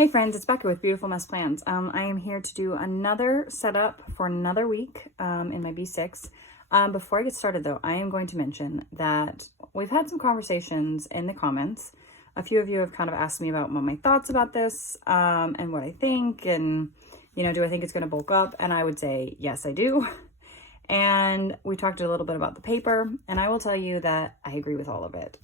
Hey friends, it's Becca with Beautiful Mess Plans. I am here to do another setup for another week in my B6. Before I get started though, I am going to mention that we've had some conversations in the comments. A few of you have kind of asked me about my thoughts about this and what I think, and do I think it's going to bulk up? And I would say, yes, I do. And we talked a little bit about the paper, and I will tell you that I agree with all of it.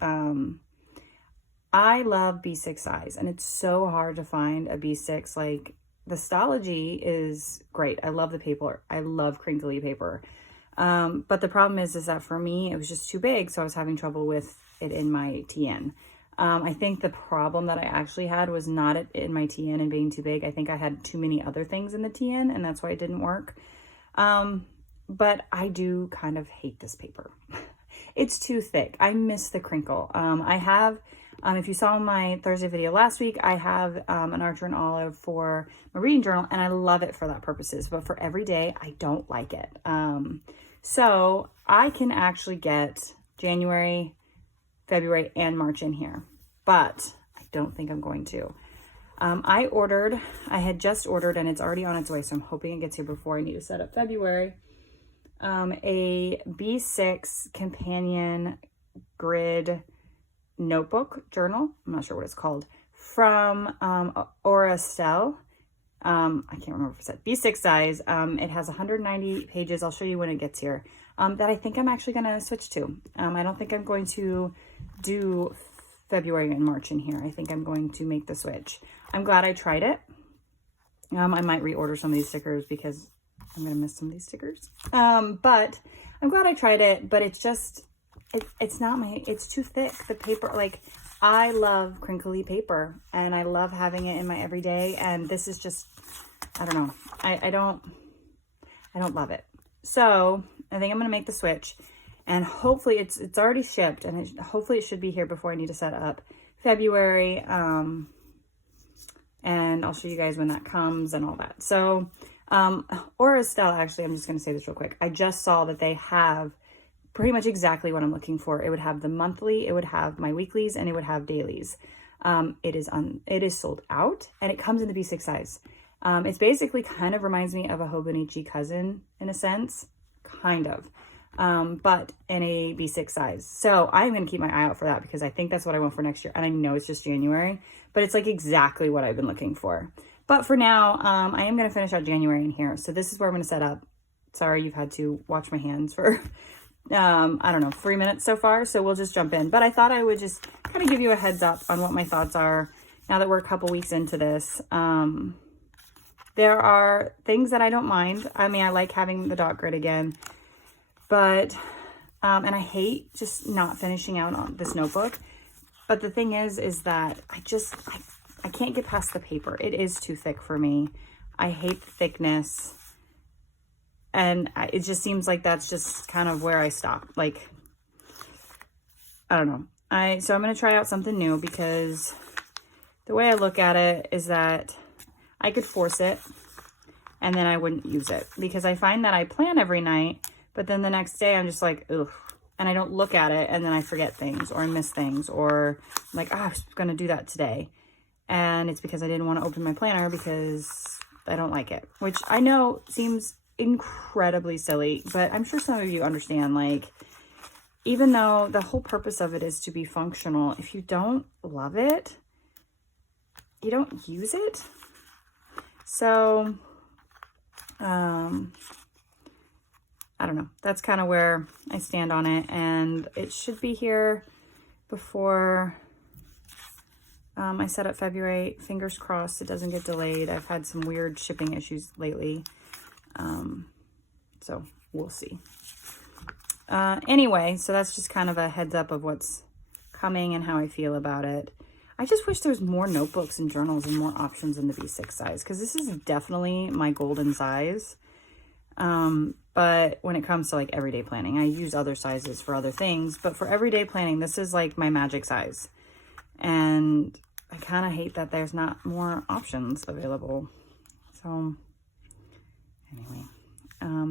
I love B6 size, and it's so hard to find a B6. Like, the Stalogy is great. I love the paper. I love crinkly paper. But the problem is that for me, it was just too big, so I was having trouble with it in my TN. I think the problem that I actually had was not in my TN and being too big. I think I had too many other things in the TN, and that's why it didn't work. But I do kind of hate this paper. It's too thick. I miss the crinkle. I have... if you saw my Thursday video last week, I have an Archer and Olive for my reading journal, and I love it for that purposes. But for every day, I don't like it. So I can actually get January, February, and March in here, but I don't think I'm going to. I had just ordered, and it's already on its way, so I'm hoping it gets here before I need to set up February. A B6 companion grid notebook journal. I'm not sure what it's called, from Aurastelle. I can't remember if it's at B6 size. It has 190 pages. I'll show you when it gets here. That I think I'm actually going to switch to. I don't think I'm going to do February and March in here. I think I'm going to make the switch. I'm glad I tried it. I might reorder some of these stickers because I'm going to miss some of these stickers. But I'm glad I tried it, but it's just... it's too thick, the paper. Like, I love crinkly paper, and I love having it in my everyday, and this is just, I don't know. I don't love it. So I think I'm going to make the switch, and hopefully it's already shipped, and hopefully it should be here before I need to set up February. And I'll show you guys when that comes and all that. So, Aurastelle, actually, I'm just going to say this real quick. I just saw that they have pretty much exactly what I'm looking for. It would have the monthly, it would have my weeklies, and it would have dailies. It is sold out, and it comes in the B6 size. It's basically kind of reminds me of a Hobonichi cousin in a sense, kind of, but in a B6 size. So I'm going to keep my eye out for that because I think that's what I want for next year. And I know it's just January, but it's like exactly what I've been looking for. But for now, I am going to finish out January in here. So this is where I'm going to set up. Sorry, you've had to watch my hands for... I don't know, 3 minutes so far, so we'll just jump in. But I thought I would just kind of give you a heads up on what my thoughts are now that we're a couple weeks into this. There are things that I don't mind. I mean, I like having the dot grid again, but, and I hate just not finishing out on this notebook. But the thing is that I can't get past the paper. It is too thick for me. I hate the thickness. And it just seems like that's just kind of where I stop. Like, I don't know. So I'm going to try out something new because the way I look at it is that I could force it and then I wouldn't use it. Because I find that I plan every night, but then the next day I'm just like, ugh. And I don't look at it, and then I forget things or I miss things, or I'm like, I was going to do that today. And it's because I didn't want to open my planner because I don't like it. Which I know seems... incredibly silly, but I'm sure some of you understand, like, even though the whole purpose of it is to be functional, if you don't love it, you don't use it. So I don't know, that's kind of where I stand on it, and it should be here before I set up February. Fingers crossed it doesn't get delayed. I've had some weird shipping issues lately. So we'll see. Anyway, so that's just kind of a heads up of what's coming and how I feel about it. I just wish there was more notebooks and journals and more options in the B6 size, because this is definitely my golden size. But when it comes to like everyday planning, I use other sizes for other things, but for everyday planning, this is like my magic size. And I kind of hate that there's not more options available. So anyway,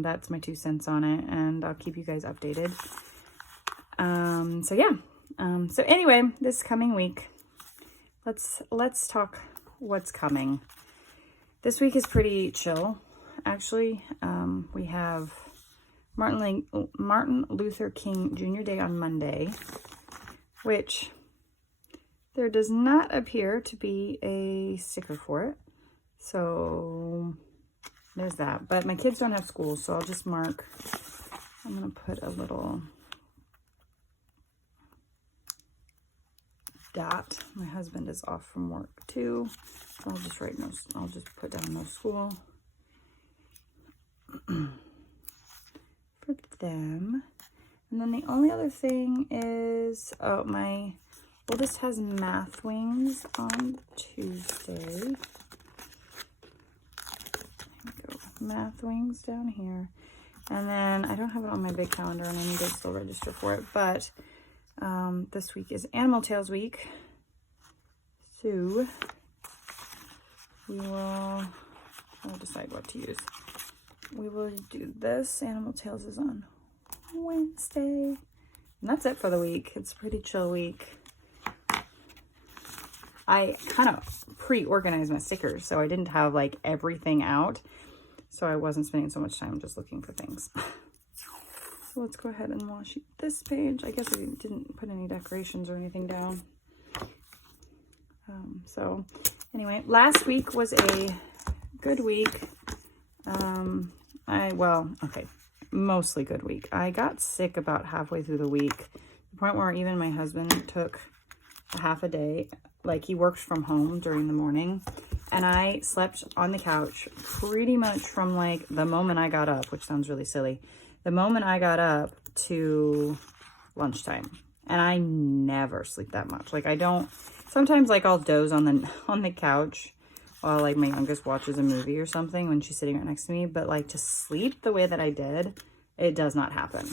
that's my 2 cents on it, and I'll keep you guys updated. So yeah. So anyway, this coming week, let's talk what's coming. This week is pretty chill, actually. We have Martin Luther King Jr. Day on Monday, which there does not appear to be a sticker for it. So there's that. But my kids don't have school, so I'll just mark. I'm going to put a little dot. My husband is off from work too. So I'll just write no, I'll just put down no school for them. And then the only other thing is, oh, my oldest has math wings on Tuesday. There we go. Math wings down here. And then I don't have it on my big calendar and I need to still register for it, but this week is Animal Tales week. So I'll decide what to use. We will do this. Animal Tales is on Wednesday. And that's it for the week. It's a pretty chill week. I kind of pre-organized my stickers, so I didn't have like everything out. So I wasn't spending so much time just looking for things. So let's go ahead and washi this page. I guess I didn't put any decorations or anything down. So anyway, last week was a good week. Mostly good week. I got sick about halfway through the week, to the point where even my husband took a half a day. Like, he works from home during the morning, and I slept on the couch pretty much from like the moment I got up, which sounds really silly, the moment I got up to lunchtime. And I never sleep that much. Like, I don't, sometimes like I'll doze on the couch while like my youngest watches a movie or something when she's sitting right next to me, but like to sleep the way that I did, it does not happen.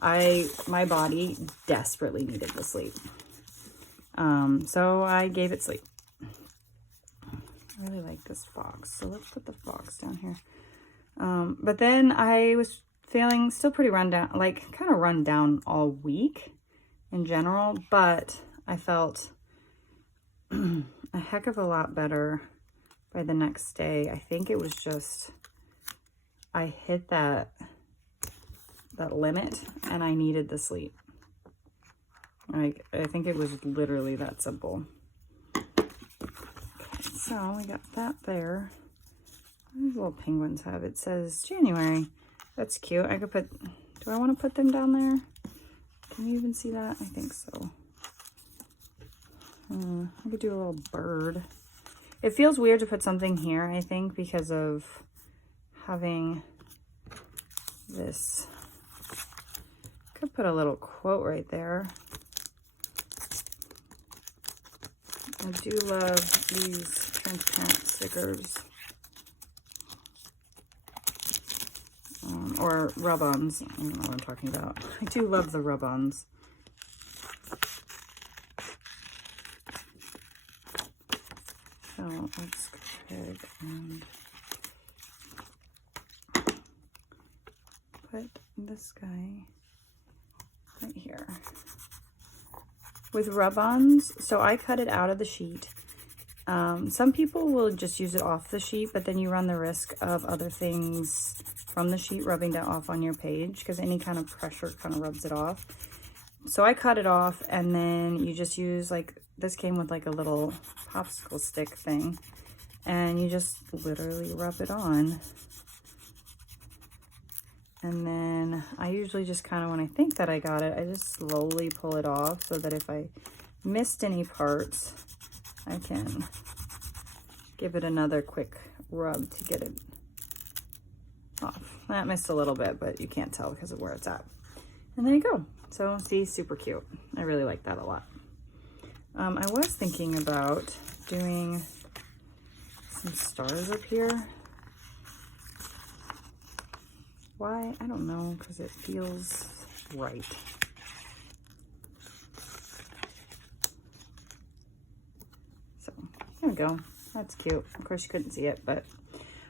My body desperately needed the sleep. So I gave it sleep. I really like this fox, so let's put the fox down here. But then I was feeling still pretty run down, like kind of run down all week in general, but I felt a heck of a lot better by the next day. I think it was just, I hit that limit and I needed the sleep. Like, I think it was literally that simple. Okay, so we got that there. These little penguins have, it says January. That's cute. I could put, do I want to put them down there? Can you even see that? I think so. I could do a little bird. It feels weird to put something here, I think, because of having this. Could put a little quote right there. I do love these transparent stickers. Or rub-ons. I don't know what I'm talking about. I do love the rub-ons. So let's go ahead and put this guy right here. With rub-ons, so I cut it out of the sheet. Some people will just use it off the sheet, but then you run the risk of other things from the sheet rubbing that off on your page, because any kind of pressure kind of rubs it off. So I cut it off, and then you just use, like, this came with like a little popsicle stick thing, and you just literally rub it on. And then I usually just kind of, when I think that I got it, I just slowly pull it off so that if I missed any parts, I can give it another quick rub to get it off. That missed a little bit, but you can't tell because of where it's at. And there you go. So see, super cute. I really like that a lot. I was thinking about doing some stars up here. Why? I don't know, because it feels right. So there we go. That's cute. Of course you couldn't see it, but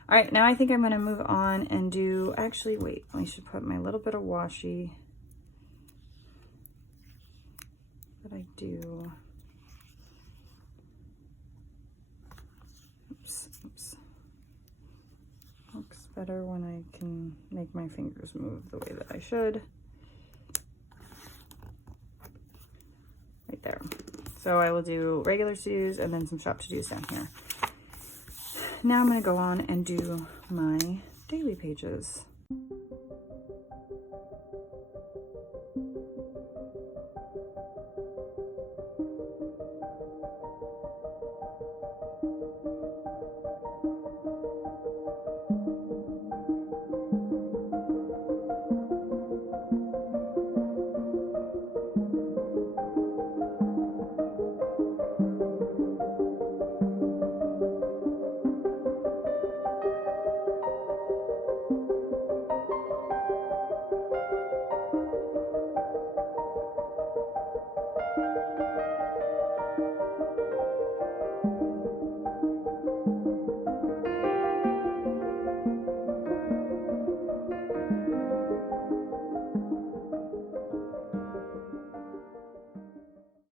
all right, now I think I'm going to move on and do, actually, wait, I should put my little bit of washi that I do. Oops. Looks better when I can make my fingers move the way that I should. Right there. So I will do regular to-dos and then some shop to-dos down here. Now I'm going to go on and do my daily pages.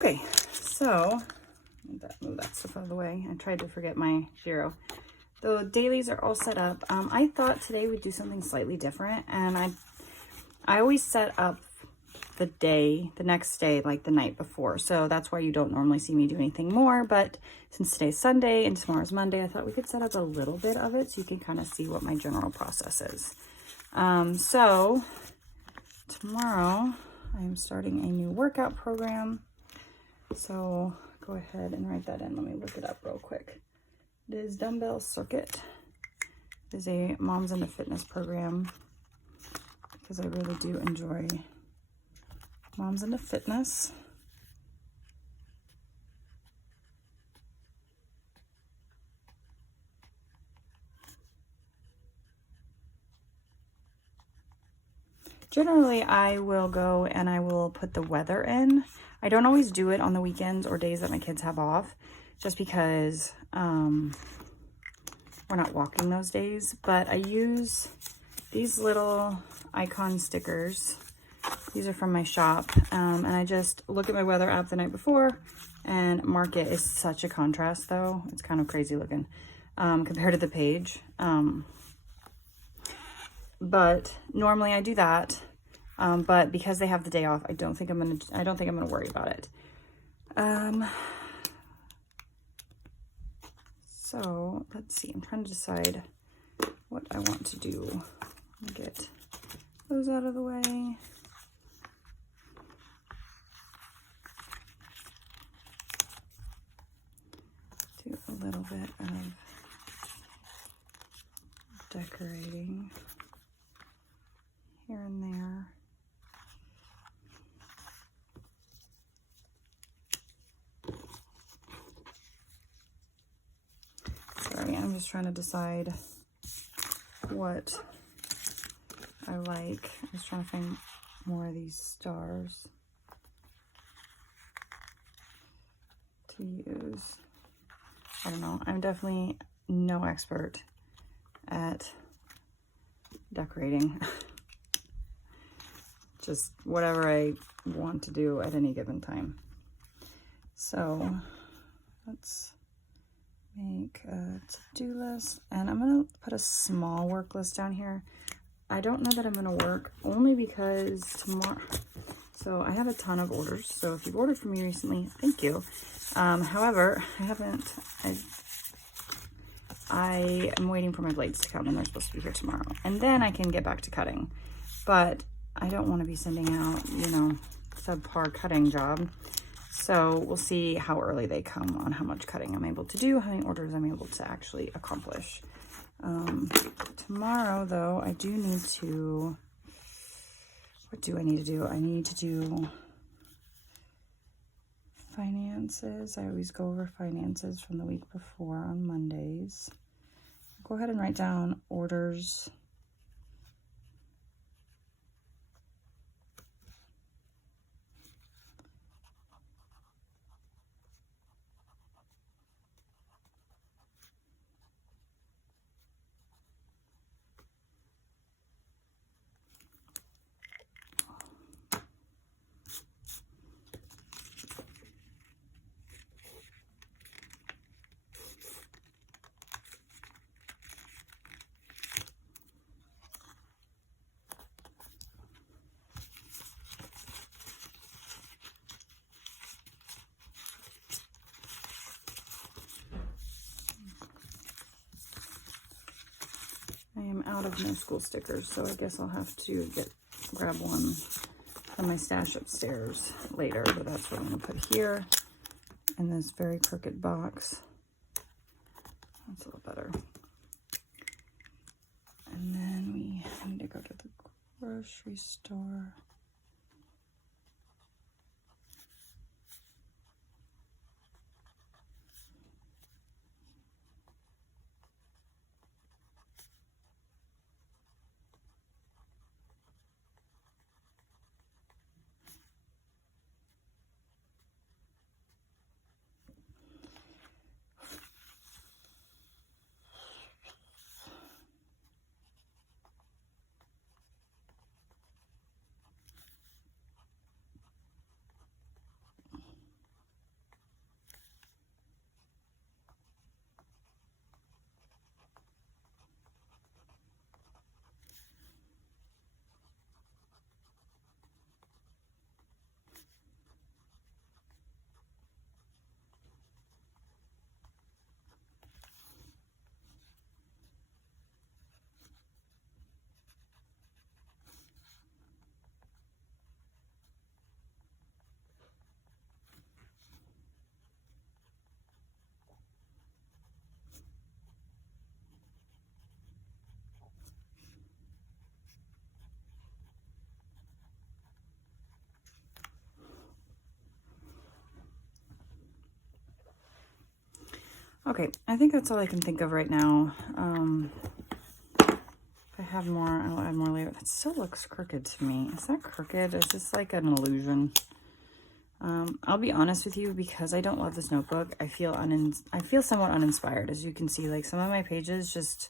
Okay, so move that stuff out of the way. I tried to forget my Giro. The dailies are all set up. I thought today we'd do something slightly different, and I always set up the next day, like the night before. So that's why you don't normally see me do anything more. But since today's Sunday and tomorrow's Monday, I thought we could set up a little bit of it so you can kind of see what my general process is. So tomorrow I'm starting a new workout program. So go ahead and write that in. Let me look it up real quick. It is Dumbbell Circuit. It is a Moms into Fitness program because I really do enjoy Moms into Fitness. Generally, I will go and I will put the weather in. I don't always do it on the weekends or days that my kids have off, just because we're not walking those days. But I use these little icon stickers. These are from my shop, and I just look at my weather app the night before and mark it. It's such a contrast, though. It's kind of crazy looking compared to the page. But normally I do that. But because they have the day off, I don't think I'm gonna worry about it. So let's see. I'm trying to decide what I want to do. Get those out of the way. Do a little bit of decorating here and there. Sorry, I'm just trying to decide what I like. I was trying to find more of these stars to use. I don't know. I'm definitely no expert at decorating. Just whatever I want to do at any given time. So let's make a to-do list, and I'm gonna put a small work list down here. I don't know that I'm gonna work, only because tomorrow, so I have a ton of orders. So if you've ordered from me recently, thank you. However, I am waiting for my blades to come, and they're supposed to be here tomorrow, and then I can get back to cutting. But I don't want to be sending out, subpar cutting job. So we'll see how early they come on how much cutting I'm able to do, how many orders I'm able to actually accomplish. Tomorrow, though, I do need to, what do I need to do? I need to do finances. I always go over finances from the week before on Mondays. Go ahead and write down orders. I am out of no school stickers, so I guess I'll have to grab one from my stash upstairs later, but that's what I'm going to put here in this very crooked box. That's a little better. And then we need to go to the grocery store. Okay, I think that's all I can think of right now. If I have more, I'll add more later. That still looks crooked to me. Is that crooked? Is this like an illusion? I'll be honest with you, because I don't love this notebook, I feel somewhat uninspired. As you can see, like some of my pages just,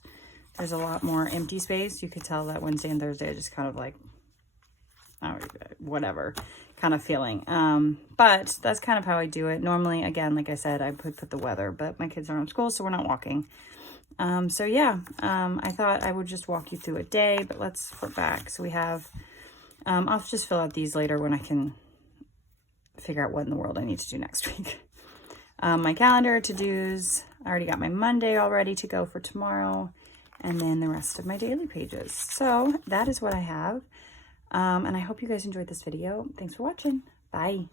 there's a lot more empty space. You could tell that Wednesday and Thursday I just kind of like, whatever kind of feeling. But that's kind of how I do it. Normally, again, like I said, I put the weather, but my kids are in school, so we're not walking. So yeah, I thought I would just walk you through a day, but let's flip back. So we have, I'll just fill out these later when I can figure out what in the world I need to do next week. My calendar, to-dos, I already got my Monday all ready to go for tomorrow, and then the rest of my daily pages. So that is what I have. And I hope you guys enjoyed this video. Thanks for watching. Bye.